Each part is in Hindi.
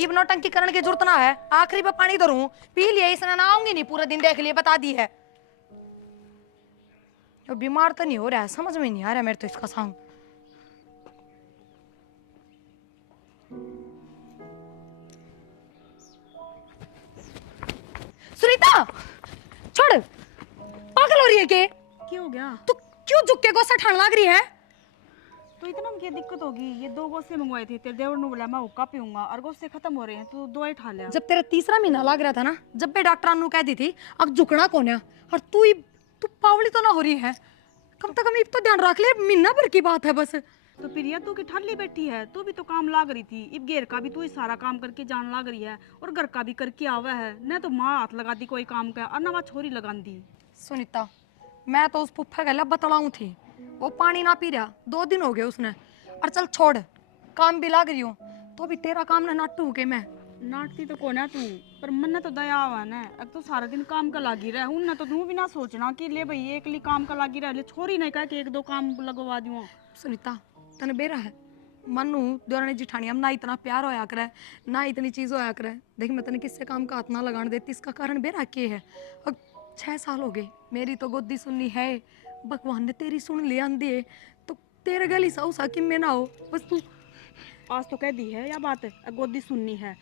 इब नौटंकी करने की जरूरत ना है। आखिरी पे पानी धरूं पी लिया इसने ना आऊंगी नहीं पूरा दिन देख लिए बता दी है। तो बीमार तो नहीं हो रहा है समझ में नहीं आ रहा मेरे तो इसका सांग। सुनीता छोड़ पागल हो रही है के? क्या हो गया? तू क्यों झुक के गोसा ठान लग रही है? तो इतना में क्या दिक्कत होगी? ये 2 गोसे मंगवाए थे, तेरे देवर ने बोला मैं हुक्का पीऊंगा और गोसे खत्म हो रहे हैं तो दवाई ठा लिया। जब तेरा तीसरा महीना लग रहा था ना, जब मैं डॉक्टर अनु कह दी थी अब झुकना कौन है, और तू पावली तो ना हो रही है। कम से कम इब तो ध्यान रख ले, महीना भर की बात है बस। तो प्रिया तू की ठल्ली बैठी है, तू भी तो काम लाग रही थी। इब घेर का भी तू ही सारा काम करके जान लाग रही है और घर का भी करके आवा है। न तो माँ हाथ लगा दी कोई काम का और नवा छोरी लगा दी। सुनीता मैं तो उस पुप्पा गला बतलाऊं थी, वो पानी ना पी रहा 2 दिन हो गए उसने। और चल छोड़ काम भी लाग रही हूँ तो भी तेरा काम ना नाटू के मैं नाटती तो कौन है तू, पर मन तो दया आवा न। अब तो सारा दिन काम का लागी रहा हूं, न तो तू भी ना सोचना कि ले भाई एक ली काम का लागी रहा ले, छोरी नहीं कह के 1-2 काम लगवा दूं। सुनीता तने बेरा है मनु दोरानी जिठानी हम ना इतना प्यार होया करे ना इतनी चीज होया करे। देख मैं तने किससे काम का हाथ ना लगाने देती, इसका कारण बेरा के है। अब 6 साल हो गए मेरी तो गोदी सुननी है, भगवान ने तेरी सुन लिया आंधी है तो तेरे गली सा उसा कि मैं ना हो बस। तू आज तो कह दी है या बात गोदी सुननी है,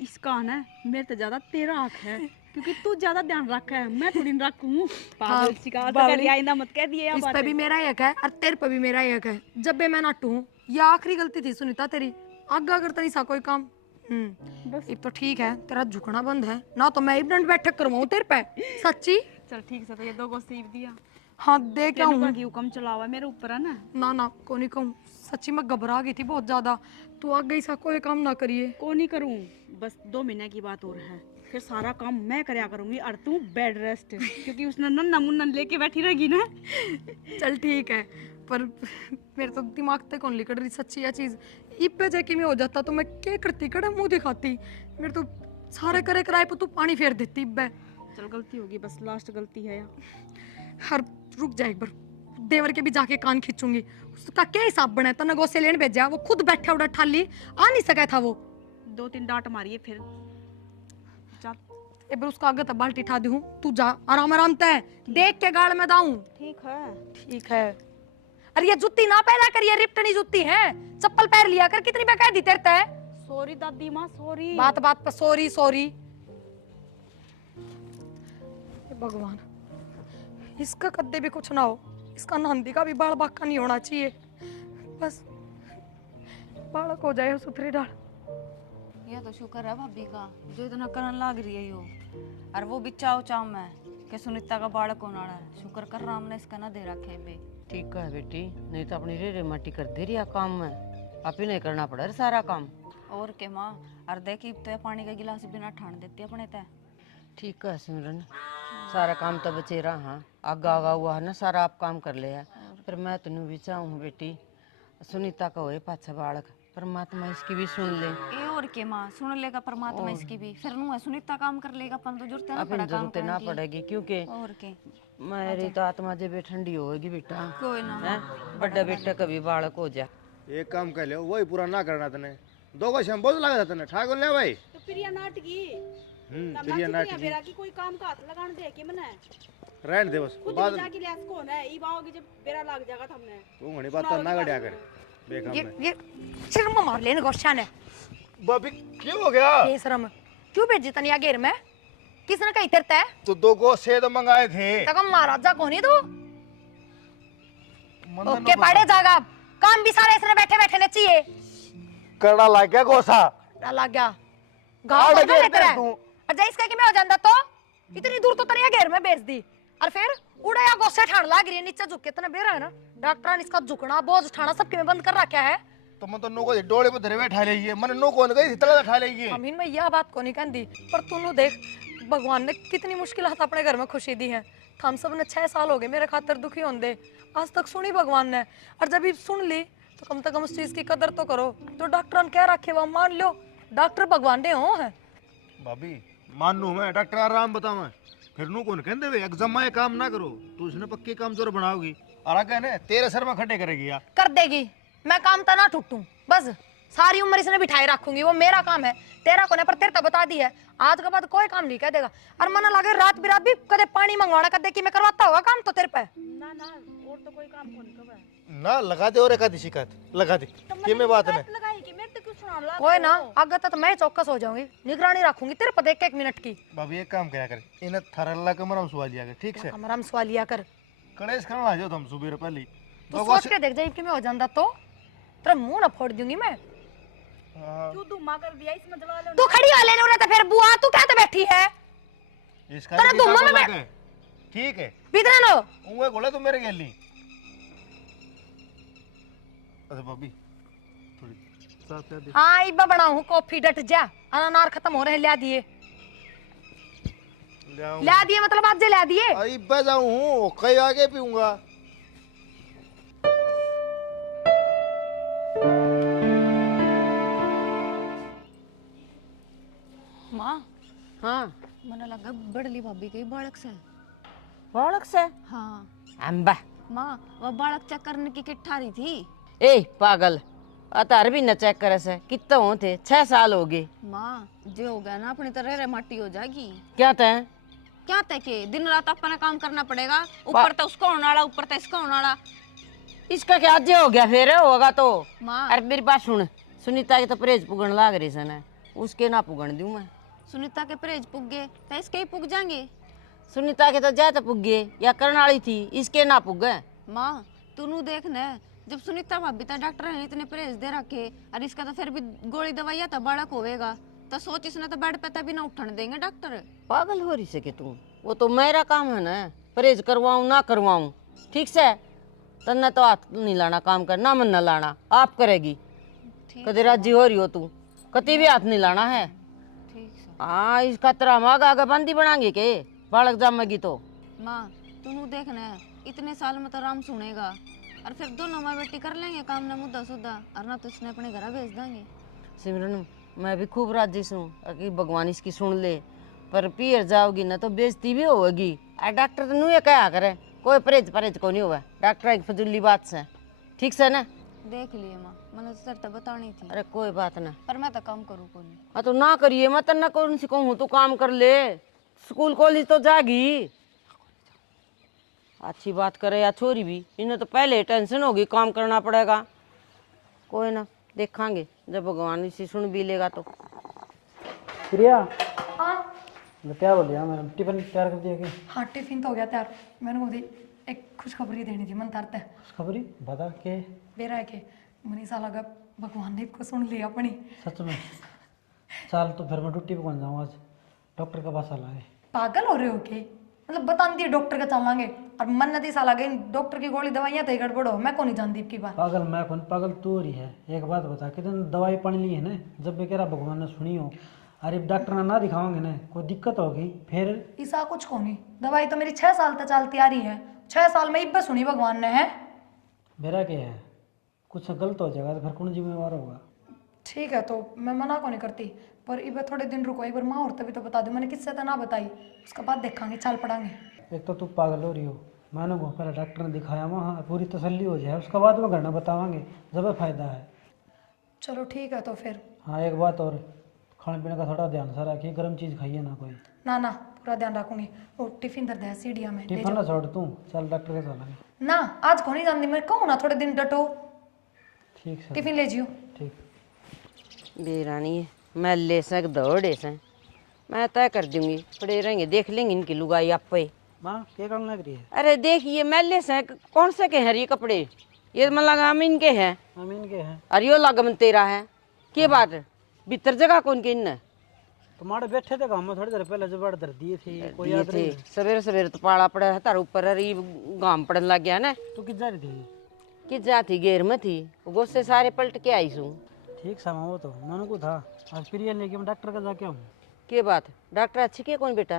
इसका ना मेरे तो ज्यादा तेरा हक है क्योंकि तू ज्यादा ध्यान रखा है, मैं थोड़ी रखूं। पागल शिकार तो कर आइंदा मत कह दिए। इस पे भी मेरा ही हक है और तेरे पे भी मेरा ही हक है। जब भी मैं नाटू हूँ ये आखिरी गलती थी सुनीता तेरी, आगे करता नहीं सा कोई काम। बस अब तो ठीक है तेरा झुकना बंद है ना, तो मैं इब्रंट बैठक करवाऊं तेरे पे सच्ची। चल ठीक से, तो ये 2 गो सीव दिया। हाँ दे क्या हूँ हुक्म चलावा मेरे ऊपर है ना। ना को नहीं कहूँ, सच्ची मैं घबरा गई थी बहुत ज्यादा। तू आ गई सा कोई काम ना करिए। को नहीं करूं, बस 2 महीने की बात और है, फिर सारा काम मैं करया करूंगी और तू बेड रेस्ट, क्योंकि उसने नन्ना मुन्ना लेके बैठी रहेगी ना। चल ठीक है पर मेरे तो दिमाग तक कौन लिकड़ रही सच्ची यह चीज। इब पे जाके मैं हो जाता तो मैं क्या करती, कड़ा मुंह दिखाती। मेरे तो सारे करे कराए पर तू पानी फेर देती इब। चल गलती होगी, बस लास्ट गलती है। हर रुक जाए एक बार, देवर के भी जाके कान खींचूंगी। उसका क्या हिसाब बना है, तना गोसे लेने भेजा, वो खुद बैठा उड़ा ठाली आ नहीं सका था वो। 2-3 डांट मारिए फिर चल। एक बार उसका आगे तब बाल्टी ठा दूं, तू जा आराम आराम तय देख के गाड़ में दाऊं। ठीक है। अरे ये जुत्ती ना पहना कर, ये रिप्टनी जुत्ती है, चप्पल पहन लिया कर। कितनी बार कह दी तेरे तय? सॉरी दादी माँ सॉरी। बात बात पर सॉरी सॉरी। भगवान इसका कद्दे भी कुछ ना हो, इसका नंदी का भी बाल बाका नहीं होना चाहिए, बस बालक हो जाए सुथरी डाल। यह तो शुक्र है भाभी का जो इतना करन लाग रही है यो, और वो भी चाव चाव में कि सुनीता का बालक होना है। शुक्र कर राम ने इसका ना दे रखे बे। ठीक है बेटी, नहीं तो अपनी रे माटी कर दे रही है काम में, आप ही नहीं करना पड़ा सारा काम। और के माँ और देखी तो पानी का गिलास बिना ठान देती अपने तय। ठीक है सिमरन, सारा काम तो बचे रहा। हाँ आगा आगा हुआ है ना, सारा आप काम कर लिया। पर मैं तेन भी चाहूँ बेटी सुनीता का होए पाछा बालक, परमात्मा इसकी भी सुन ले। ए और के माँ सुन लेगा परमात्मा इसकी भी, फिर नु सुनीता काम कर लेगा, अपन तो जरूरत है ना पड़ा काम जरूरत ना पड़ेगी, क्योंकि और के मेरी तो आत्मा जब ठंडी होगी बेटा। कोई ना है बड़ा बेटा कभी बालक हो जा। एक काम कर ले, वही पूरा ना करना तने। 2 को शैम्पू लगा था तने, ठाकुर ले भाई। तो प्रिया नाटकी प्रिया नाटकी बेरा की कोई काम का हाथ लगाने दे के मने रहने दे बस खुद बाद जाके लेस कौन है ई बाओगी जब बेरा लग जाएगा हमने। तू घणी बात ना गड़िया कर बेखम में। ये शर्म मार लेने गोश्या ने। भाभी क्यों हो गया? ये शर्म क्यों भेजी तनिया घेर में? किसने कही तेरे तय? तो 2 को सेद मंगाए थे। तक महाराजा कोनी तू ओके पड़े जागा, काम भी सारे इसने बैठे बैठे ने चाहिए। करड़ा लग गया गोसा लग गया गाँव में लेते रहे और जैसे इसका कि मैं हो जाता तो इतनी दूर तो तनिया घेर में बेच दी और फिर उड़ाया गोसे ठाण लाग रही है नीचे झुक के। तना बेरा है ना डॉक्टर ने इसका झुकना बोझ उठाना सबके में बंद कर रखा है। तो मन तो नो को डोले पे धरे बैठा लेगी, मन नो को गई तला उठा लेगी। अमीन मैं यह बात को नहीं कहती, पर तू देख भगवान ने कितनी मुश्किल अपने घर में खुशी दी है। हम सब ने 6 साल हो गए मेरे खातिर दुखी होंदे, आज तक सुनी भगवान ने, और जब सुन ली तो कम से कम उस चीज की कदर तो करो। जो डॉक्टर ने कह रखे वो मान लो, डॉक्टर भगवान दे हो है। भाभी मानू मैं डॉक्टर आराम बताऊं, फिर नू कौन कहते वे एग्जाम में काम ना करो, तू उसने पक्की काम जोर बनाओगी और आगे ने तेरे सर में खड्डे करेगी यार। कर देगी, मैं काम तो ना टूटूं बस। सारी उम्र इसने बिठाए रखूंगी, वो मेरा काम है। तेरा कोने पर तेरे तो बता दी है, आज के बाद कोई काम नहीं कह देगा। और मन लगे रात बिरात भी कदे पानी मंगवाना कदे कि मैं करवाता होगा काम तो तेरे पे। ना ना और तो कोई काम कौन कब है ना लगा दे और एक आधी शिकायत लगा दे, ये में बात है। लगाई कि मेरे तो क्यों सुना ला कोई ना, आगे तक मैं चौकस हो जाऊंगी, निगरानी रखूंगी तेरे पर एक मिनट की। भाभी एक काम क्या करे, इन्हें थरल्ला के मरम सुवा लिया कर, ठीक से हमारा सवालिया कर कलेश करना आ जाओ तुम सुबह पहले ही। तू सोच के देख जाए कि मैं हो जाता तो तेरा मुंह ना फोड़ दूंगी मैं। हाँ, क्यों धुम्मा कर दिया इसमें जला लो तू खड़ी वाले ने तो फिर बुआ तू क्या तो बैठी है इसका तेरा भी धुम्मा काम में अलग है, ठीक है। बिदरा नो। उंगे बोला तो मेरे गेली। अरे भाभी थोड़ी साथ कर दे। हाँ इब्बा बनाऊं कॉफी, डट जा, अनार खत्म हो रहे, ला दिए ला दिए मतलब आज ला दिए। आई बजाऊं हूँ, कई आगे पीऊंगा। माँ हाँ मना लगा बड़ली भाभी के बालक से। बालक से हाँ अम्बा माँ वो बालक चेक करने की किट रही थी। ए पागल, अतार भी न चेक करे से कितना हो थे, 6 साल हो गए। माँ जो हो गया ना अपनी तरह रे माटी हो जाएगी। क्या तय क्या तय के दिन रात अपना काम करना पड़ेगा, ऊपर तो उसको होने वाला, ऊपर तो इसका होने वाला। इसका क्या आज हो गया, फिर होगा तो। माँ अरे मेरी बात सुन, सुनीता की तो परहेज पुगन लाग रही सन, उसके ना पुगन दूं मैं। सुनीता के परहेज पुग गए तो इसके ही पुग जाएंगे। सुनीता के तो ज्यादा पुग गए, या करने वाली थी, इसके ना पुग गए। माँ तू देख न, जब सुनीता भाभी तो डॉक्टर ने इतने परहेज दे रखे और इसका तो फिर भी गोली दवाइया तो बालक होवेगा, तो सोच इसने तो बेड पे तभी ना उठने देंगे डॉक्टर। पागल हो रही से कि तू, वो तो मेरा काम है ना, परहेज करवाऊं ना करवाऊं, ठीक से। तन्ने तो हाथ नहीं लाना काम कर, ना मन न लाना, आप करेगी। कदे राजी हो रही हो तू, कति भी हाथ नहीं लाना है। ठीक है हाँ इसका तेरा हम आगे बंदी बनाएंगे के, बालक जामेगी तो। माँ तू देख न, इतने साल में तो राम सुनेगा और फिर दोनों माँ बेटी कर लेंगे काम ना मुद्दा सुद्दा, और ना तो उसने अपने घर भेज देंगे। सिमरन मैं भी खूब राजी हूँ कि भगवान इसकी सुन ले, पर पियर जाओगी ना तो बेइज्जती भी होगी। डॉक्टर तो नहीं क्या करे, कोई परहेज परहेज को नहीं हुआ, डॉक्टर एक फजूली बात से, ठीक से ना। देख लिए माँ, मैंने तो सर तो बतानी थी, अरे कोई बात ना, पर मैं तो काम करूँ को नहीं। हाँ तो ना करिए, मैं तन्ना कौन सी कहूँ तू काम कर ले, स्कूल कॉलेज तो जागी। अच्छी बात करे या छोरी भी, इन्हें तो पहले टेंशन होगी, काम करना पड़ेगा। कोई ना, देखांगे जब भगवान इसी सुन भी लेगा तो। प्रिया हाँ मैं क्या बोल रहा मैडम, टिफिन तैयार कर दिया कि हाँ टिफिन तो हो गया तैयार। मैंने को एक खुशखबरी देनी थी, मन तरता है खबरी बता के। बेरा है के मनीषा लगा भगवान ने को सुन लिया अपनी। सच में चल तो फिर मैं ड्यूटी पे कौन जाऊँ आज, डॉक्टर के पास चला है। पागल हो रहे हो के, मतलब बताती है डॉक्टर का चलांगे और मन्नत ही साला गई, डॉक्टर की गोली दवाइयाँ तो गड़बड़ हो, मैं को नहीं जानती की बात। पागल मैं कौन, पागल तू हो रही है। एक बात बता, कितने दवाई पानी ली है ना, जब भी कह रहा भगवान ने सुनी हो, अरे डॉक्टर ने ना दिखाओगे ना कोई दिक्कत होगी फिर। ईसा कुछ को नहीं, दवाई तो मेरी 6 साल तक चलती आ रही है, 6 साल में इब्बे सुनी भगवान ने है। मेरा क्या है, कुछ गलत हो जाएगा तो फिर कौन जिम्मेवार होगा। ठीक है तो मैं मना को नहीं करती, पर इब्बे थोड़े दिन रुको, एक बार माँ और तभी तो बता दो, मैंने किससे तो ना बताई, उसके बाद देखांगे चल पड़ांगे। एक तो तू पागल हो रही हो, मैंने को पहले डॉक्टर ने दिखाया वहाँ पूरी तसल्ली हो जाए, उसके बाद में घर में बतावाएंगे जब फायदा है। चलो ठीक है तो फिर। हाँ एक बात और, खाने पीने का थोड़ा ध्यान सा रखिए, गर्म चीज़ खाइए ना कोई। ना ना पूरा ध्यान रखूंगी। वो टिफिन दर्द है सीढ़िया में, ले टिफिन जाओ। ना छोड़ तू, चल डॉक्टर के चलेंगे। ना आज को नहीं जानती, मैं कहूँ ना थोड़े दिन डटो, ठीक सर टिफिन ले जियो। ठीक। बेरानी है, मैं ले सक दौड़े से, मैं तय कर दूंगी, पड़े रहेंगे, देख लेंगे इनकी लुगाई आप पे। माँ क्या करने लग रही है। अरे देखिए मैले से कौन से के हैं ये कपड़े, ये मन लगा हम इनके हैं, अमीन के हैं और यो लगम तेरा है, क्या बात है, भीतर जगह कौन के इन तुम्हारे बैठे थे गाँव में थोड़ी देर पहले जुबाड़ दर्द दिए थे, कोई याद थे। नहीं। सवेरे सवेरे तो पाला पड़ा है तार ऊपर, अरे गाम पड़न लग गया ना। तू किस जा रही थी। कि जाती घेर में थी, गुस्से सारे पलट के आई सू। ठीक सामा वो तो मैंने को था, आज प्रिया लेके मैं डॉक्टर का जाके आऊँ। के बात, डॉक्टर अच्छी के कौन बेटा।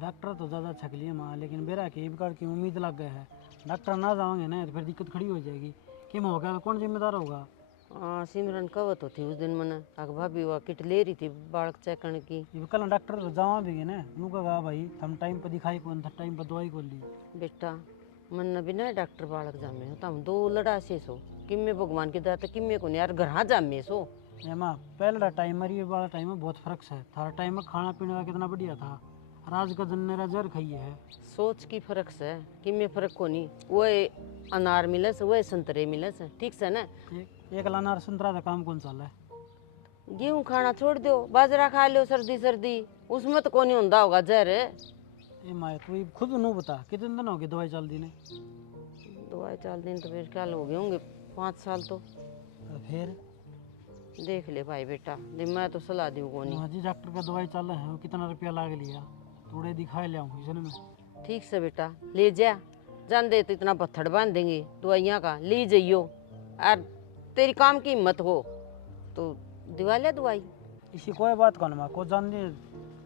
डॉक्टर तो ज़्यादा छक लिए माँ, लेकिन मेरा के बिगाड़ की उम्मीद लग गया है, डॉक्टर ना जाओगे ना तो फिर दिक्कत खड़ी हो जाएगी। कि हो गया कौन जिम्मेदार होगा। हाँ सिमरन कव तो थी उस दिन मन आग भाभी हुआ किट ले रही थी बालक चेक करने की। ये कल डॉक्टर तो जावा भी गए ना, उनका कहा भाई हम टाइम पर दिखाई कौन था, टाइम पर दवाई कौन ली। बेटा मन न भी ना डॉक्टर बालक जामे होता हम 2 लड़ा से सो किम्मे भगवान की दया किम्मे को नहीं यार घर जामे सो। ये माँ पहला टाइम और ये वाला टाइम में बहुत फर्क है। थारा टाइम में खाना पीने का कितना बढ़िया था, राज का जन्नेरा जर खाइए है। सोच की फर्क से किम्मे फर्क को नहीं, वो अनार मिले से वो संतरे मिले से, ठीक से ना। एक लानार संतरा का काम कौन चल है? गेहूं खाना छोड़ दो, बाजरा खा लो सर्दी सर्दी, उसमें तो कौन होता होगा जहर। ये माँ तू खुद नो बता कितने दिन हो गए दवाई चल दी ने? दवाई चाल दिन तो फिर क्या हो गए होंगे 5 साल तो। फिर देख ले भाई बेटा, मैं तो सलाह दूँ को नहीं। हाँ जी डॉक्टर का दवाई चल रहा है, वो कितना रुपया लाग लिया, थोड़े दिखाए ले आऊँ इसने में। ठीक से बेटा ले जा, जान दे तो इतना पत्थर बांध देंगे दवाइयाँ का, ले जाइयो। और तेरी काम की हिम्मत हो तो दिवा ले दवाई। इसी कोई बात कौन माँ को जान दे,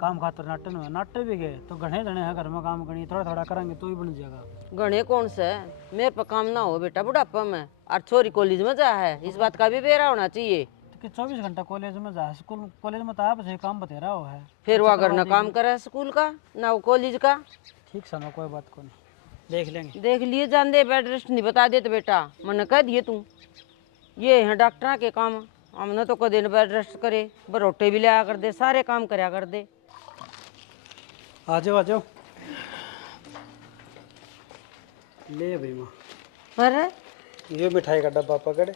काम खातर नाट्य में नाट्य भी गए तो घने धने है घर में काम करनी, थोड़ा थोड़ा करेंगे तो ही बन जाएगा। घने कौन से मेरे पर काम ना हो बेटा बुढ़ापा में, और छोरी कॉलेज में जा है, इस बात का भी बेरा होना चाहिए। तो कि 24 घंटा कॉलेज में जा, स्कूल कॉलेज में तो आप से काम बतेरा हो है। फिर वो अगर ना काम करे स्कूल का ना वो कॉलेज का। ठीक समय कोई बात को नहीं, देख लेंगे। देख लिए जान दे, बेड रेस्ट नहीं बता दे तो बेटा मैंने कह दिए तू, ये है डॉक्टर के काम, हमने तो कदे न बेड रेस्ट करे, बरोटे भी लिया कर दे, सारे काम करया कर दे। आ जाओ आ जाओ। ले भाई माँ, अरे ये मिठाई का डब्बा पकड़,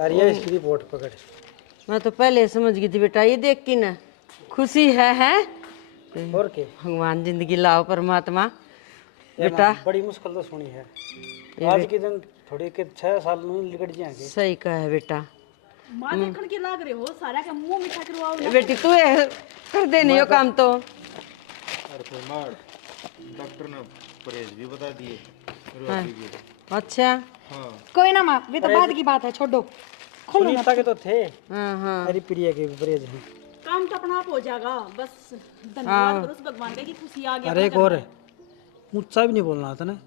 और ये इसकी रिपोर्ट पकड़। मैं तो पहले समझ गई थी बेटा, ये देख की ना खुशी है। और के भगवान जिंदगी लाओ परमात्मा बेटा। बड़ी मुश्किल तो सुनी है आज के दिन, थोड़ी के 6 साल में लिकट जाएंगे। सही कहा है बेटा। माँ देखने के लाग रहे हो, सारा का मुंह मीठा करवाओ। बेटी तू ये कर दे नहीं हो काम तो। अरे कोई मार, डॉक्टर ने परहेज भी बता दिए। अच्छा हाँ कोई ना माँ, ये तो बाद की बात है, छोड़ो। सुनीता के तो थे, हाँ हाँ मेरी प्रिया के परहेज हैं। काम तो अपना आप हो जाएगा, बस धन्यवाद करो उस भगवान का कि खुशी आ गया। अरे एक और है, ऊंचा भी नहीं बोलना था ना।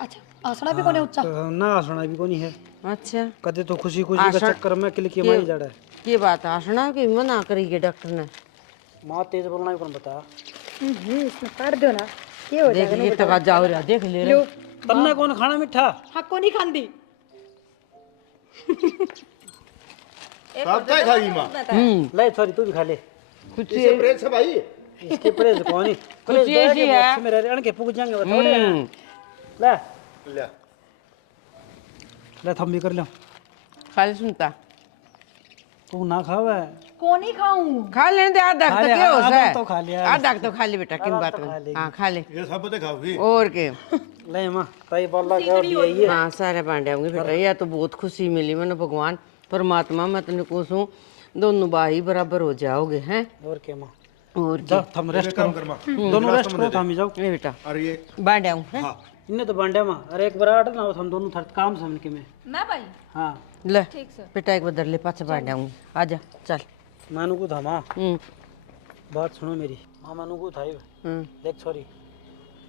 अच्छा आसना भी कोने उच्चा। ना सुना भी कोनी है। अच्छा कदे तो खुशी खुशी के चक्कर में किल के मारी जाड़ा है। ये बात आसना की मना करी के डॉक्टर ने। माँ तेज बोलना ही कौन बता। इसमें कर दो ना, ये हो देख लिए तक जाओ रहा, देख ले रे। तन्ने कौन खाना मीठा? हाँ को नहीं खांदी। सब क्या खाई माँ? ले सॉरी तू भी खा ले। कुछ इसे परहेज से भाई। इसके परहेज कौन ही कुछ ऐसी है। मेरे अण के पुग जाएंगे बताओ। ले ले ले थम भी कर लो। खाली सुनता तू ना खावे को नहीं खाऊं। खा लेने दे, आधा खा तक ले, के हो आधा से तो खा लिया। आधा तो खा ले बेटा, किन बात खा में। लेगी। हाँ खा ले ये सब तो खाओगी। और के। ले माँ ताई बोला क्या दिया ये। हाँ सारे बांटे होंगे बेटा, यह तो बहुत खुशी मिली मैंने। भगवान परमात्मा मैं तेने कोसूं दोनों भाई बराबर हो जाओगे हैं। और क्या माँ, और जाओ थम रेस्ट काम करो, कर माँ। दोनों रेस्ट करो, थम ही जाओ। ये बेटा अरे ये बांटे आऊँ हैं। हाँ इन्हें तो बांडे माँ, अरे एक बार आट ना हो, हम दोनों थर काम समझ के में। मैं भाई हाँ ले बेटा एक बदर ले, पाछे बांटे आऊँगी, आजा चल। मानू को था माँ, हम्म बात सुनो मेरी। माँ मानू को था देख सॉरी,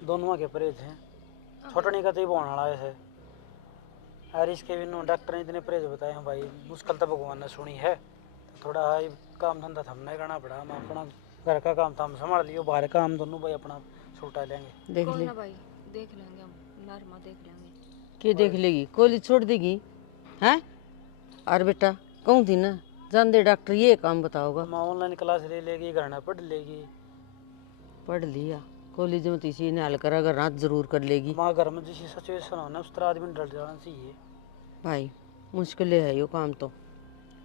दोनों के परहेज हैं, छोटनी का तो ही बोन हड़ा है। और इसके भी नो डॉक्टर ने इतने परहेज बताए हैं भाई, मुश्किल तो भगवान ने सुनी है। तो थोड़ा हाई काम धंधा तो हमने करना पड़ा, हम अपना घर का काम तो हम संभाल लियो, बाहर का हम दोनों भाई अपना छूटा लेंगे। देख ले भाई देख लेंगे हम, नरमा देख लेंगे। के देख लेगी, कॉलेज छोड़ देगी हैं। और बेटा कहूँ थी ना, जान दे डॉक्टर ये काम बताओगा। माँ ऑनलाइन क्लास ले लेगी, घर में पढ़ लेगी। पढ़ लिया कॉलेज में तीसरी ने हल करा, अगर रात जरूर कर लेगी। माँ घर में जैसी सिचुएशन हो ना, उस तरह आदमी डर जाना चाहिए। भाई मुश्किल है यो काम तो।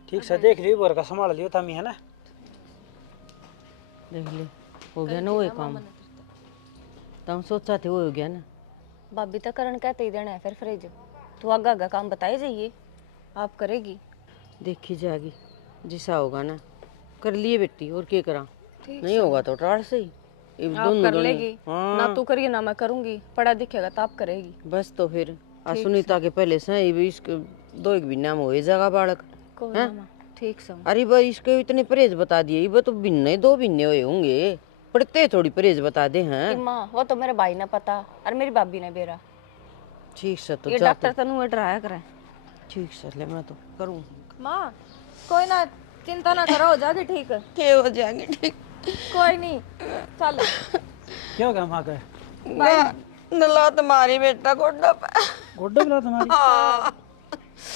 ठीक से देख लियो, घर का संभाल लियो तमी है ना। देख ले हो गया ना वो काम, तुम सोचा थे वो हो गया ना। भाभी तो करण कहते ही देना है फिर फ्रिज, तो आगा आगा काम बताए जाइए, आप करेगी। देखी जाएगी, जिसा होगा ना कर लिए बेटी, और क्या करा। नहीं होगा तो टाड़ से ही आप कर लेगी ना, तू करिए ना मैं करूंगी, पढ़ा दिखेगा तो आप करेगी। बस तो फिर सुनीता के पहले से ही इसके 2 एक महीना में हो जाएगा बालक। कोई ना माँ, ठीक सब। अरे भाई इसके इतने परहेज बता दिए, ये तो भिन्न 2 महीने हुए होंगे, पढ़ते थोड़ी परहेज बता दे हैं। माँ वो तो मेरे भाई ने पता और मेरी भाभी ने बेरा, ठीक से तो ये जा डॉक्टर तनु डराया करे। ठीक से ले मैं तो करूँ। माँ कोई ना, चिंता ना करो, हो जाएगी ठीक। क्या हो जाएंगे ठीक। कोई नहीं चल। क्या हो गया माँ का? नला तुम्हारी बेटा गोड्डा पे। गोड्डे बिला तुम्हारी?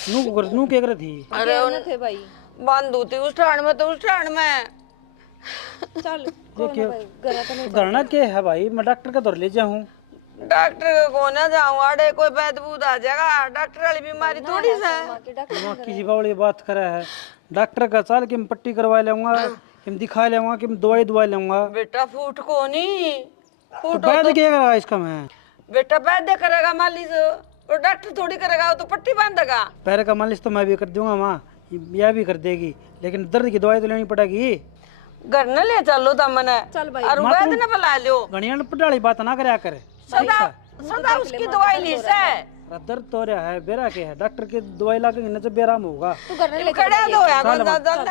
नू क्या कर थी? अरे थे भाई बंद थी उस ठाण में, तो उस ठाण में चल ये क्या करना क्या है भाई? मैं डॉक्टर का दौर ले जाऊँ? डॉक्टर को ना जाऊँ, अरे कोई बैद बूद आ जाएगा, डॉक्टर वाली बीमारी थोड़ी सा है। वहाँ किसी बावड़ी बात करा है डॉक्टर का, चाल कि मैं पट्टी करवा लूंगा, कि मैं दिखा लूंगा, कि मैं दवाई दवा लूंगा। बेटा फूट को नहीं, तो फूट बैद क्या करेगा इसका? मैं बेटा वैद्य करेगा मालिश, और डॉक्टर थोड़ी करेगा, वो तो पट्टी बांधेगा। पैर का मालिश तो मैं भी कर दूंगा माँ, यह भी कर देगी, लेकिन दर्द की दवाई तो लेनी पड़ेगी। घर न ले चलो तमने, चल भाई और वैद्य न बुला लो। घड़िया पटाली बात ना करे करे। सदा सदा उसकी दवाई ली से। दर्द तो हो रहा है, बेरा के है, डॉक्टर की दवाई ला के न जब बेराम होगा। तू करने ले खड़े दो यार, चल,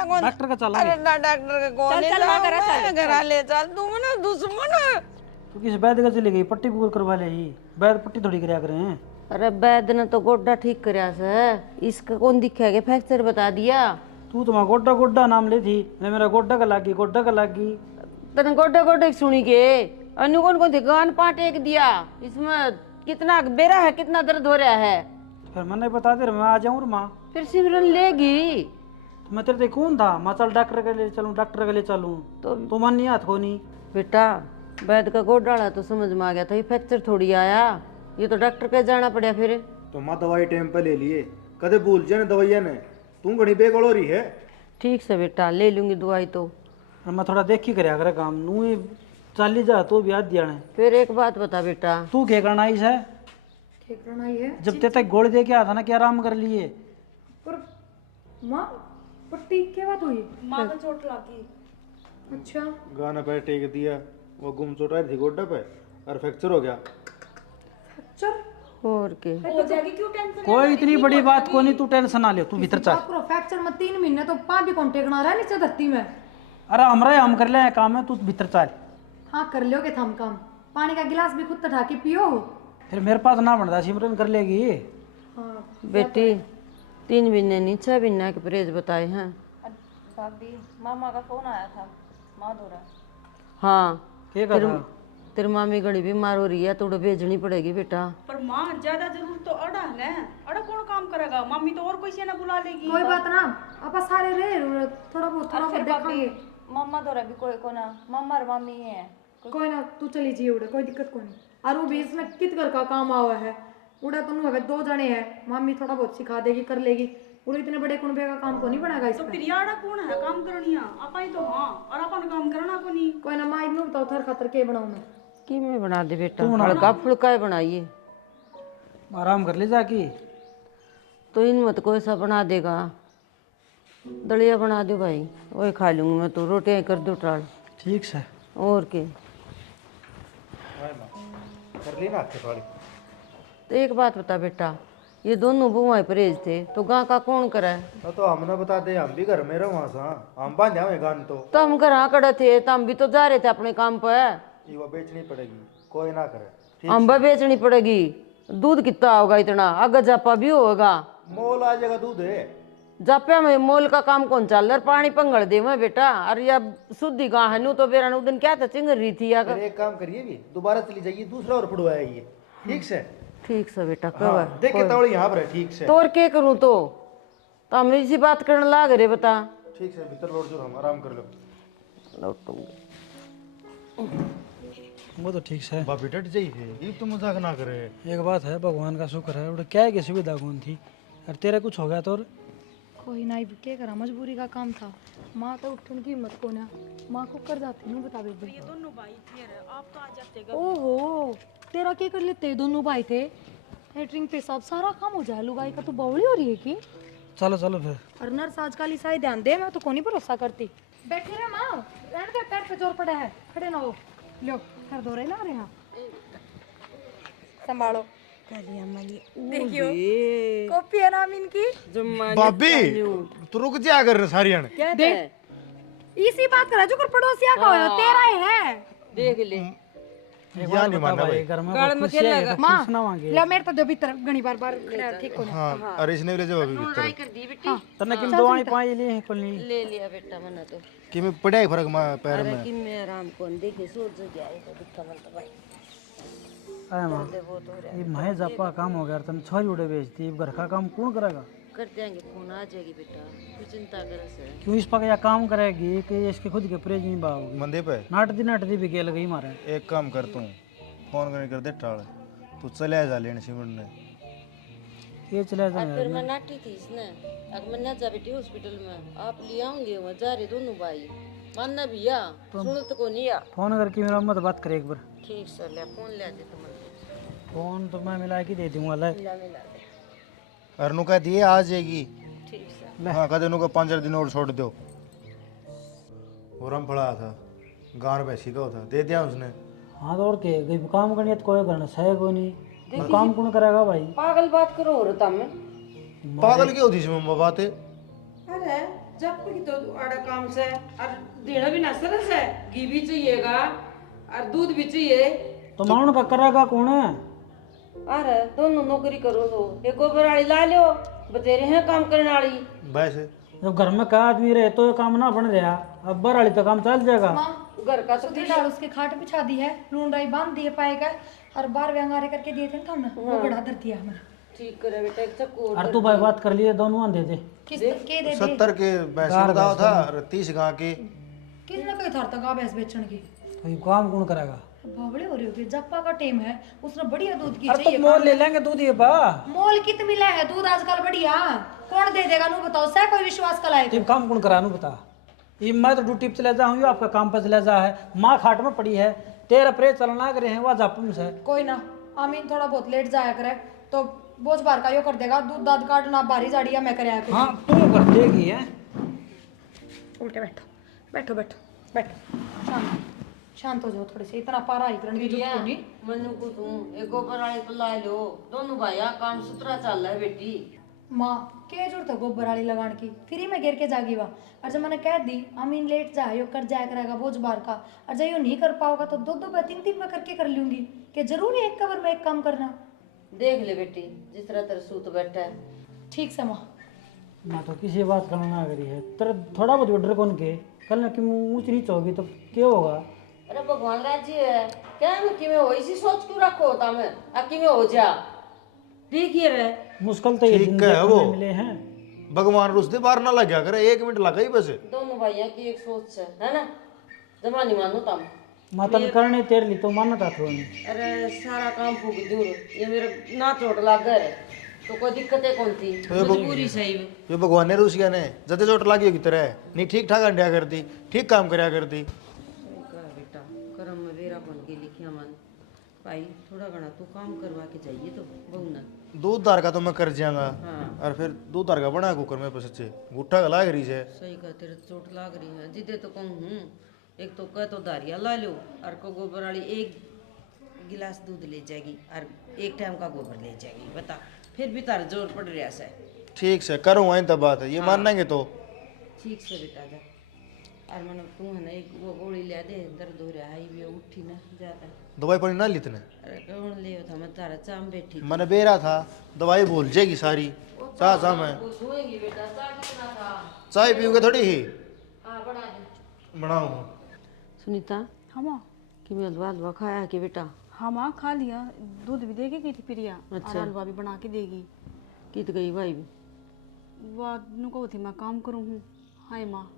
कौन डॉक्टर का चला अरे ना डॉक्टर के कौन चल, चल, वहाँ करा, चल, घर ले चल, तुम ना दुश्मन है। तू किस वैद्य का चली गई? पट्टी पूर करवा ले ही, वैद्य पट्टी थोड़ी कराया करे हैं। अरे वैद्य ने तो गोड्डा ठीक करया से, इसका कौन दिखेगा? फ्रैक्चर बता दिया। तू तो वहाँ गोड्डा गोड्डा नाम ले थी, ने मेरा गोड्डा का लागी, गोड्डा का लागी। तने गोड्डा गोड्डा सुनी के अनु कौन थे गान पाट एक दिया, इसमें कितना बेरा है, कितना दर्द हो रहा है। फिर मैंने बता दे, मैं आ जाऊँ माँ। फिर सिमरन लेगी तो मैं तेरे से कौन था? मैं चल डॉक्टर के लिए चलूँ, डॉक्टर के लिए चलूँ, तो मन नहीं हाथ को नहीं। बेटा। वैद्य का गोड्डाला तो समझ में आ गया था, ये फ्रैक्चर थोड़ी आया, ये तो डॉक्टर के जाना पड़ा। फिर तो माँ दवाई टाइम पे ले लिए, कदे भूल जाने दवाइया ने, तू घनी बेगड़ हो रही है। ठीक से बेटा, ले लूंगी दवाई तो। और मैं थोड़ा देख ही कराया करे काम, नू ही चाली जा तो भी याद दिया ने। फिर एक बात बता बेटा, तू क्या करना इस है? ठीक रहना ही है। जब ते तक गोली दे के आया था ना, क्या आराम कर लिए? पर माँ पट्टी क्या बात हुई? माँ को चोट लगी। अच्छा गाना पे टेक दिया, वो गुम चोट आई थी गोड्डा पे और फ्रैक्चर हो गया। चल और के हो जाएगी, क्यों टेंशन? कोई इतनी बड़ी बात को नहीं, तू टेंशन ना ले, तू भीतर चल। बात करो, फ्रैक्चर में 3 महीने तो पा भी कौन टेकना रहा है नीचे धरती में। अरे हमरा हम कर ले काम है, तू भीतर चल। हाँ कर लोगे थम काम, पानी का गिलास भी खुद तटा के पियो। फिर मेरे पास ना बनता, सिमरन कर लेगी। हाँ बेटी 3 महीने नहीं 6 महीने के परहेज बताए हैं। भाभी मामा का फोन आया था, माँ दो रहा। हाँ क्या कर रहा? तेरी मामी घड़ी बीमार हो रही है, तो भेजनी पड़ेगी बेटा। पर माँ ज्यादा जरूर तो अड़ा है ना, अड़ा कौन काम करेगा? मम्मी तो और कोई से ना बुला लेगी। कोई बात ना, आप सारे रहे थोड़ा बहुत देखेंगे। मामा दो रहा भी कोई को ना, मामा और मामी ही है। कोई ना तू चली जी उड़े, कोई दिक्कत कोई नहीं। और वो भी इसमें कित घर का काम आवा है, उड़ा तो हवे 2 जने हैं, मामी थोड़ा बहुत सिखा देगी, कर लेगी। उड़े इतने बड़े कुनबे का काम को नहीं बनेगा तो इसमें। फिर याड़ा कौन है काम करनिया? आपा ही तो हाँ, और अपन काम करना को नहीं। कोई ना माँ इन्हों बताओ थर खातर के बनाऊं मैं। की में बना दे बेटा, हल्का फुल्का बनाइए आराम कर ले जाके। तो इन मत कोई सा बना देगा, दलिया बना दो भाई, वही खा लूंगी मैं, तो रोटियां कर दो टाल। ठीक से। और के कर ली ना आपके थोड़ी। तो एक बात बता बेटा, ये दोनों बुआएं परहेज थे, तो गाँ का कौन करे? तो हमने बता दे, हम भी घर में रहो वहाँ सा, हम बांध जाओ गान तो हम घर खड़े थे, तो हम भी तो जा रहे थे अपने काम पे। ये वो बेचनी पड़ेगी, कोई ना करे। अम्बा बेचनी पड़ेगी, दूध कितना होगा इतना, अगर जापा भी होगा। मोल आ जाएगा दूध है। जापा में मोल का काम कौन चल रहा? पानी पंगड़ दे मैं बेटा, अरे या शुद्धि गाँ है नू, तो बेरा उस दिन क्या था चिंगर रही थी फिर एक काम करिए भी, दोबारा चली जाइए, दूसरा और फुड़वाएगी। ठीक से? ठीक से बेटा हाँ, कवर देख के तौड़ी यहाँ पर है। ठीक से? तोर के करूँ तो हम इसी बात करने लाग रे बता। ठीक से भीतर लौट जाओ, हम आराम कर लो। लौटूंगी। वो तो ठीक से। भाभी डट जाइए, ये तो मजाक ना करे। एक बात है, भगवान का शुक्र है, उधर क्या है कि सुविधा कौन थी, और तेरे कुछ हो गया तो? कोई ना क्या करा, मजबूरी का काम था। माँ तो उठने की हिम्मत को ना, माँ को कर जाती हूँ बता दे। ये दोनों भाई थे, आप तो आ जाते। ओहो तेरा क्या कर लेते, दोनों भाई थे। कैटरिंग पे सब सारा काम हो जाए, लुगाई का तो बवली हो रही है कि। चलो चलो फिर। और नर्स आजकल ईसाई ध्यान दे, मैं तो कोनी भरोसा करती। बैठे रहे माँ, रहने दे, पैर पे जोर पड़ा है, खड़े ना हो। लो कर दो रहे ना रहे यहाँ, संभालो। देखियो कॉपी है नाम इनकी। भाभी तू रुक जा कर सारी आने। देख इसी बात करा जो कर पड़ोसिया का हो, तेरा ही है। देख ले या नहीं मानना भाई। घर में गाड़ में खेल लगा माँ सुनावांगे। ले मेरे तो दो भीतर घनी बार बार ठीक हो। हाँ अरे इसने ले जाओ अभी भीतर। कर दी बेटी, तने किम दवाई पाई लिए हैं कोनी? ले लिया बेटा मैंने तो। कि मैं पड़ा फर्क माँ पैर अरे में। कि मैं आराम कौन देखे सोच जो गया तो दिखा मन तो भाई आए मां, ये माहे जापा काम हो गया, तने छोरी उड़े बेचती, घर का काम कौन करेगा? कर देंगे, फोन आ जाएगी बेटा, तू चिंता कर से। क्यों इस पर क्या काम करेगी कि इसके खुद के परहेज नहीं बाबू मंदे पे नाटती भी गेल गई मारे। एक काम कर तू, फोन करने कर दे टाल, तू चले जा लेने सिमरन ने। ये चला आज जाए फिर मैं नाटी थी इसने, अब मैं ना जा बेटी हॉस्पिटल में, आप ले आओगे वहाँ जा रहे दोनों भाई, मानना भी या सुनत को नहीं या। फोन करके मेरा मत बात करे एक बार। ठीक सर, ले फोन ले दे तुम। फोन तो मैं मिला के दे दूंगा ले। अरनु कह दिए आ जाएगी। ठीक सर। हाँ कह देनु को 5 दिन और छोड़ दो। और हम पड़ा था गांव बैसी का था, दे दिया उसने। हाँ तो और के गई काम करनी है तो कोई करना सही कोई नहीं, और काम कौन करेगा भाई। पागल बात करो और तम पागल क्यों होती है मम्मा बातें? अरे जब भी तो आड़ा काम से और देना भी ना सरस है, घी भी चाहिएगा और दूध भी चाहिए। तो माउन का करेगा कौन है? अरे दोनों नौकरी करो तो एक गोबर वाली ला लो, बतेरे हैं काम करने वाली। वैसे जब घर में का आदमी रहे तो ये काम ना बन रहा, अब बर वाली तो काम चल जाएगा। घर का तो सुधीर डाल उसके खाट बिछा दी है, लून राई बांध दिए पाएगा और बार व्यंगारे करके दिए थे ना हमने, वो बड़ा दर दिया हमें। ठीक करे बेटा, एक चक्कू और तू भाई बात कर लिए दोनों दे दे। किस के दे 70 के पैसे बताओ था और 30 गाँव के। किसने कही था तक भैंस बेचने की? तो ये काम कौन करेगा? बावड़े हो रही होगी, जप्पा का टेम है, उसने बढ़िया दूध की अरे चाहिए। तो मोल ले लेंगे दूध ये बा। मोल कित मिला है दूध आजकल बढ़िया, कौन दे देगा? नु बताओ सह कोई विश्वास कलाए तुम काम कौन करा बता। ये मैं तो ड्यूटी पे चले जा हूँ, आपका काम पे चले जा है, माँ खाट में पड़ी है, तेरा प्रेस चलना करे हैं वह जापुम से। कोई ना, आमीन थोड़ा बहुत लेट जाया करे तो बोझ बार का यो कर देगा, दूध दाद काटना बारी जाड़िया मैं करे आया हाँ तू कर देगी है। उल्टे बैठो बैठो बैठो बैठो, शांत शांत हो जाओ थोड़े से, इतना पारा ही करने की जरूरत नहीं। मनु को तू एक गोबर वाली को ला लो, दोनों भाई काम सुथरा चल रहा है बेटी। माँ क्या जरूरत है गोबर वाली लगाने की, फ्री में गिर के जागी वा। और जब मैंने कह दी अमीन लेट जा यो कर जाया करेगा बोझ बार का, और जब यो नहीं कर पाओगा तो 2-2 बार 3-3 बार करके कर लूंगी, कि जरूरी है एक कवर में एक काम करना। देख ले बेटी जिस तरह तेरा सूत बैठा है। ठीक से माँ। मैं तो किसी बात करना ना करी है, तेरा थोड़ा बहुत ऑर्डर कौन के कल ना कि ऊँच नीच होगी तो क्या होगा? अरे भगवान राज्य है क्या मैं कि हो इसी सोच क्यों रखो होता मैं अब कि हो जा ठीक ही रहे। मुश्किल तो ये ठीक जिंदगी है वो। में मिले हैं। भगवान रुसदे बाहर ना लग गया करे, 1 मिनट लगा ही बस। दोनों भाइयों की एक सोच है ना, जमा नहीं मानो तम। मातन करने तेरे लिए तो मानता था नहीं। अरे सारा काम फूक दूर, ये मेरे ना चोट लग गए तो कोई दिक्कत है कौन थी, मजबूरी सही में। ये भगवान ने रूस गया ने जदे चोट लगी होगी तरह नहीं, ठीक ठाक अंडिया करती, ठीक काम करया करती। बेटा करम में बेरा बन के लिखिया मन भाई, थोड़ा घना तू काम करवा के जाइए तो बहु ना। दूध दार का तो मैं कर जाऊंगा, हाँ। और फिर दूध दार का बना कुकर में पसचे गुट्ठा का लाग रही है। सही कहा, तेरे चोट लाग रही है जिदे तो कहूँ हूँ, एक तो कह तो दारिया ला लो और को गोबर वाली 1 गिलास दूध ले जाएगी और 1 टाइम का गोबर ले जाएगी, बता फिर भी तार जोर पड़ रहा है। ठीक से करूँ वहीं तब बात है, ये मानेंगे तो। ठीक से बेटा जा, और मन तू है ना एक वो गोली ले दे, दर्द हो रहा है भी उठी ना जाता। दवाई पानी ना लितने अरे कौन ले था, मैं तारा चाम बैठी मैंने बेरा था, दवाई भूल जाएगी सारी। चाह चाह मैं धोएगी बेटा, चाह कितना था। चाय पीओगे थोड़ी ही हाँ बना दे। बनाऊँ। सुनीता हाँ माँ। कि मैं हलवा खाया कि बेटा? हाँ माँ खा लिया, दूध भी देगी की थी प्रिया, और अच्छा। हलवा भी बना के देगी। कित गई भाई भी? वह नुको थी मैं काम करूँ हूँ। हाय माँ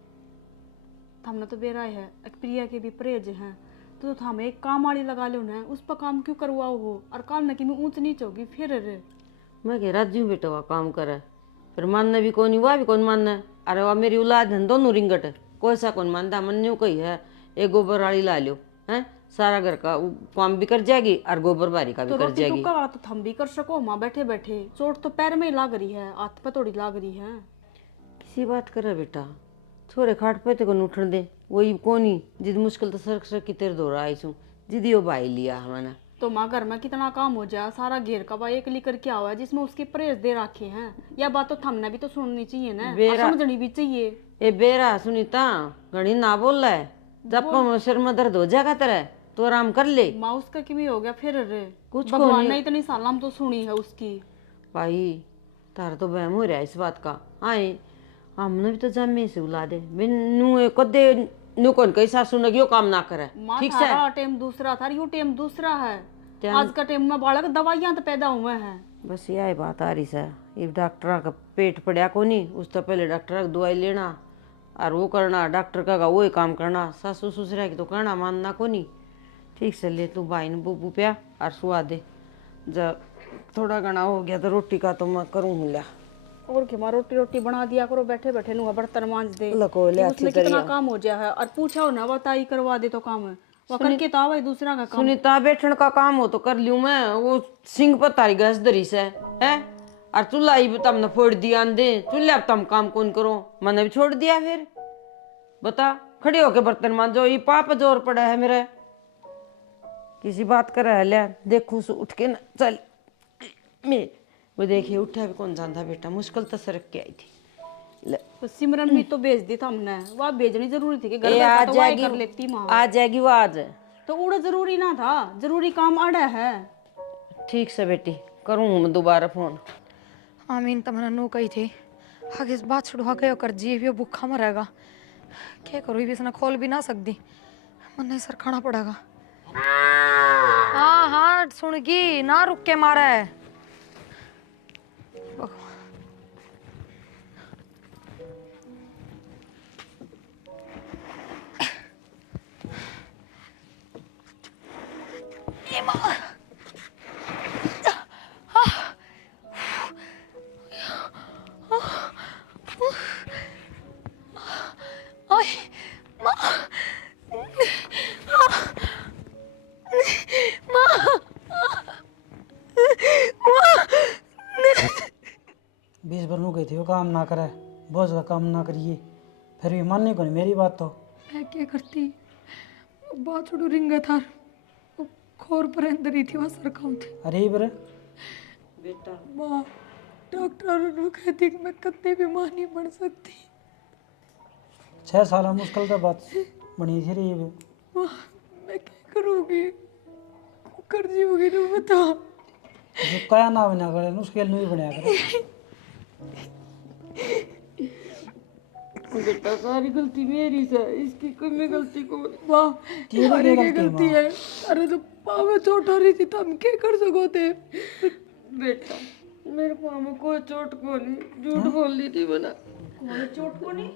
हमने तो बेरा है, एक प्रिया के भी परहेज हैं, तो हम एक काम वाली लगा लो ना, उस पर काम क्यों करवाओ हो, और काल न कि मैं ऊंच नीच होगी फिर रे। मैं कह राजी हूँ बेटा, वह काम करे फिर मानना भी कौन, वह भी कौन मानना। अरे वह मेरी औलाद है, दोनों रिंगट है, कोई सा कौन मानता। मन यूँ कही है एक गोबर वाली ला लो है, सारा घर का काम भी कर जाएगी और गोबर बारी का भी तो कर रोटी जाएगी। टुक्का वाला तो हम भी कर सको माँ, बैठे बैठे चोट तो पैर में ही लाग रही है, हाथ पे थोड़ी लाग रही है। किसी बात करे बेटा, छोरे खाट पे तो कौन उठन दे, वही कोनी जिद मुश्किल तो सर सर की तेरे दौरा आई छूँ जिदी वो भाई लिया हमारा। तो माँ घर में कितना काम हो जाए, सारा घेर का बा एक लेकर क्या हुआ है जिसमें उसके परहेज दे रखे हैं, यह बात तो थमने भी तो सुननी चाहिए ना, और समझनी भी चाहिए। ए बेरा सुनीता घड़ी ना बोल रहा है, जब सिर में दर्द हो जाएगा तेरे तो आराम कर ले। माँ उसका किमी हो गया फिर रे, कुछ भगवान ने इतनी साल हम तो सुनी है उसकी। भाई तारा तो बहम हो रहा है इस बात का। आए हमने भी तो जमे से उला दे बिनु कदे नु कौन कई सासू ने यो काम ना करे। माँ ठीक से थारा टाइम दूसरा था, यू टाइम दूसरा है। आज का टाइम में बालक दवाइयां तो पैदा हुए हैं, बस यही बात आ रही है। ये डॉक्टर का पेट पड़ा को नहीं, उस तो पहले डॉक्टर की दवाई लेना और वो करना, डॉक्टर का वही काम करना, सासू ससुरा की तो कहना मानना को नहीं। ठीक से ले तू भाई ने बुबू प्या और सुआ दे, जब थोड़ा घना हो गया तो रोटी का तो मैं करूँ हूँ। लिया और कि माँ रोटी रोटी बना दिया करो, बैठे बैठे नु बर्तन मांज दे। लको ले ये अच्छी उसमें कितना तरह। काम हो गया है, और पूछा हो ना बताई करवा दे तो काम है, वो करके तो आवा दूसरा का काम। सुनीता बैठन का काम हो तो कर लियो मैं, वो सिंह पर तारी गैस धरी से है और चूल्हा ही तमने फोड़ दिया दे, चूल्हा अब तम काम कौन करो, मैंने भी छोड़ दिया। फिर बता, खड़े होके बर्तन मांजो, ये पाप जोर पड़ा है मेरे। किसी बात कर रहा है ले, देखो उठ के ना चल मैं वो देखिए उठा भी कौन जानता बेटा, मुश्किल तो सरक के आई थी। ले तो सिमरन भी तो भेज दी था हमने, वह भेजनी जरूरी थी कि घर ए, बैठा आ तो वही जाएगी, कर लेती माँ। आ जाएगी वो आज। तो उड़ा जरूरी ना था, जरूरी काम अड़ा है। ठीक से बेटी, करूँ मैं दोबारा फोन। आमीन तो मैंने नो कही थी, आगे इस बात छुड़वा के कर जी भी भूखा मरेगा। क्या करूँ, ये भी इसने खोल भी ना सकती, मन नहीं सर खाना पड़ेगा। हाँ हाँ सुनगी ना, रुक के मारा है। Ay, ma, बीस भर गई थी वो काम ना करे, बहुत ज्यादा काम ना करिए, फिर भी मानने को नहीं मेरी बात तो। मैं क्या करती, बात छोड़ो रिंगा था, वो खोर पर अंदर ही थी, वहाँ सर खाऊं थे। अरे बर बेटा माँ, डॉक्टर ने कहती कि मैं कतने भी माँ नहीं बन सकती। 6 साल मुश्किल से बात बनी थी रे। माँ, मैं क्या करूँगी, कर जी होगी ना बता। जो कया ना बना करे उसके लिए नहीं बनाया करे। बेटा सारी गलती मेरी से, इसकी कोई मैं गलती को वाह तेरी अरे क्या गलती गलती माँ। है, अरे तो पाँव में चोट आ रही थी तो हम क्या कर सको थे। बेटा मेरे पाँव में कोई चोट को नहीं, झूठ बोल दी थी बना। कोई चोट को नहीं,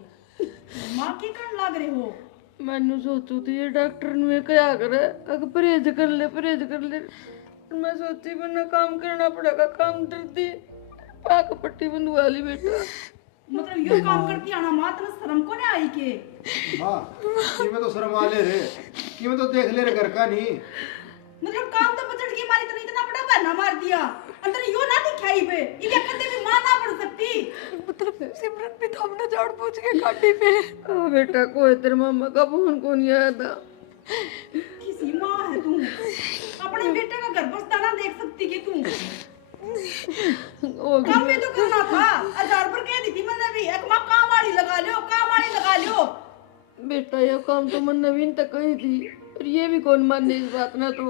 माँ की कर लाग रहे हो। मैंने सोचू थी ये डॉक्टर ने क्या करे, अगर परहेज कर ले परहेज कर ले, मैं सोची वरना काम करना पड़ेगा, काम डरती पाक पट्टी बंधवा ली बेटा। मतलब यो काम करती आना माँ, तेरे शर्म को नहीं आई के? माँ कि मैं तो शर्म आ ले रे, कि मैं तो देख ले रे घर का नहीं। मतलब काम तो बचड़ की मारी, तने इतना बड़ा बहाना मार दिया, अंदर यो ना दिखाई बे, ये कदे भी माँ ना पड़ सकती। मतलब सिमरन भी तो हमने झाड़ पूछ के काटी पे। ओ बेटा कोई तेरे मामा का फोन को नहीं आया था। किसी माँ है तू, अपने बेटे का घर बसता ना देख सकती कि तू? काम भी तो करना था, 1000 पर कह दी थी मैंने भी, एक माँ काम वाली लगा लियो, काम वाली लगा लियो। बेटा ये काम तो मैं नवीन तक कही थी, और ये भी कौन माने इस बात ना। तो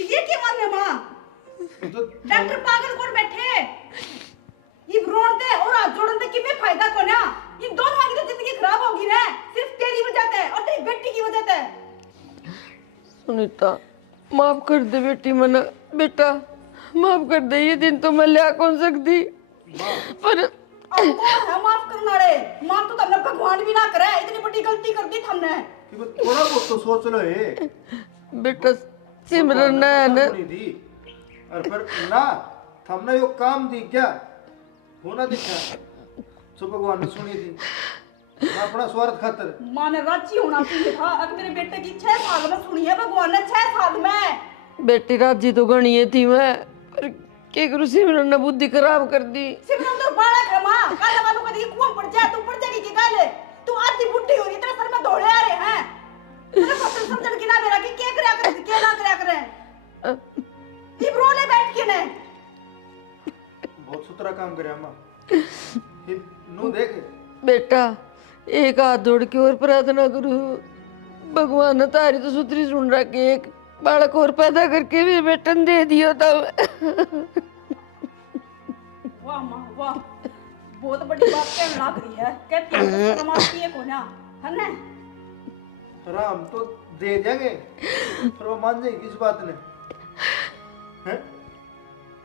ये क्या माने माँ? डॉक्टर पागल कौन बैठे, ये रोड दे और हाथ जोड़न दे कि मैं फायदा को ना, इन दोनों की तो जिंदगी खराब होगी रे, सिर्फ तेरी वजह से और तेरी बेटी की वजह से। सुनीता माफ कर दे बेटी, मना बेटा माफ कर दे, ये दिन तो मैं लिया कौन सकती, पर अब कौन है माफ करना रे? माफ तो तुमने भगवान भी ना करे, इतनी बड़ी गलती कर दी हमने। कि मैं थोड़ा बहुत तो सोच लो ये। बेटा सिमरन ना है ना, नहीं दी और फिर ना हमने यो काम दी क्या होना दिखा, सो भगवान ने सुनी थी ना अपना स्वार्थ खातर। माँ ने राजी होना चाहिए था, अगर मेरे बेटे की 6 साल में सुनी है भगवान ने, 6 साल में। बेटी राजी तो गणिए थी मैं, पर क्या करूं सिमरन ने बुद्धि खराब कर दी। सिमरन तो बालक है माँ, काले वालों का देखी कुआं पड़ जाए, तू पड़ जाएगी कि काले? तू आधी बुढ़ी हो रही, तेरे सर में दौड़े आ रहे हैं, तेरे फसल समझन की ना मेरा कि क्या करया करे, क्या ना करया करे। ये रोले बैठ के ने बहुत सुथरा काम करे माँ, नो देख बेटा एक हाथ जोड़ के और प्रार्थना करूं, भगवान ने तारी तो सुथरी सुन रखी, एक बालक और पैदा करके भी बेटन दे दिया था। वाह माँ वाह, बहुत बड़ी बात कहने लग रही है, कहती है तो समाज की को ना है ना। राम तो दे देंगे पर वो मान जाएगी इस बात ने, हैं?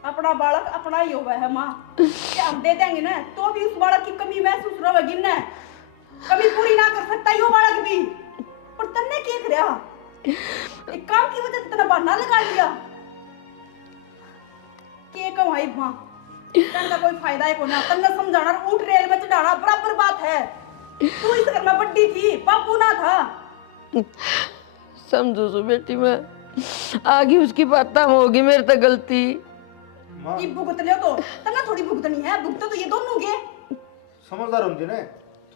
अपना बालक अपना ही होगा है माँ, कि हम दे देंगे ना तो भी उस बालक की कमी महसूस रहेगी ना, कमी पूरी ना कर सकता यो बालक भी। पर तन्ने क्या करया, एक काम की वजह से तेरा बहाना लगा लिया, के कमाई माँ, तन का कोई फायदा है को ना, तन्ने समझाना ऊट रेल में चढ़ाना बराबर बात है। तू इस घर में बड्डी थी, बापू ना था। समझो सो बेटी, मैं आगे उसकी बात होगी, मेरे तो गलती। माँ ये भुगत लियो तो तन्ने थोड़ी भुगतनी है, भुगत तो ये दोनों के। समझदार होंगे ना,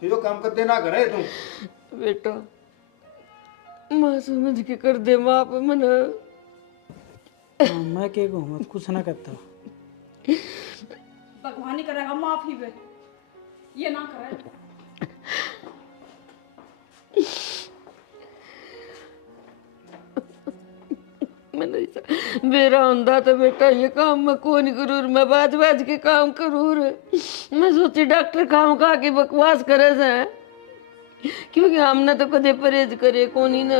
तो यो काम कर देना करे तुम। बेटा माँ समझ के कर दे, माँ पे मना। मैं क्या कहूँ, मैं कुछ ना करता। भगवान ही करेगा माफी पे, ये ना करे। मैंने मेरा होंदा तो बेटा ये काम मैं कौन नहीं करूँ, मैं बाज बाज के काम करूँ। मैं सोची डॉक्टर काम खा के बकवास करे से, क्योंकि हमने तो कदे परहेज करे कौन ही ना।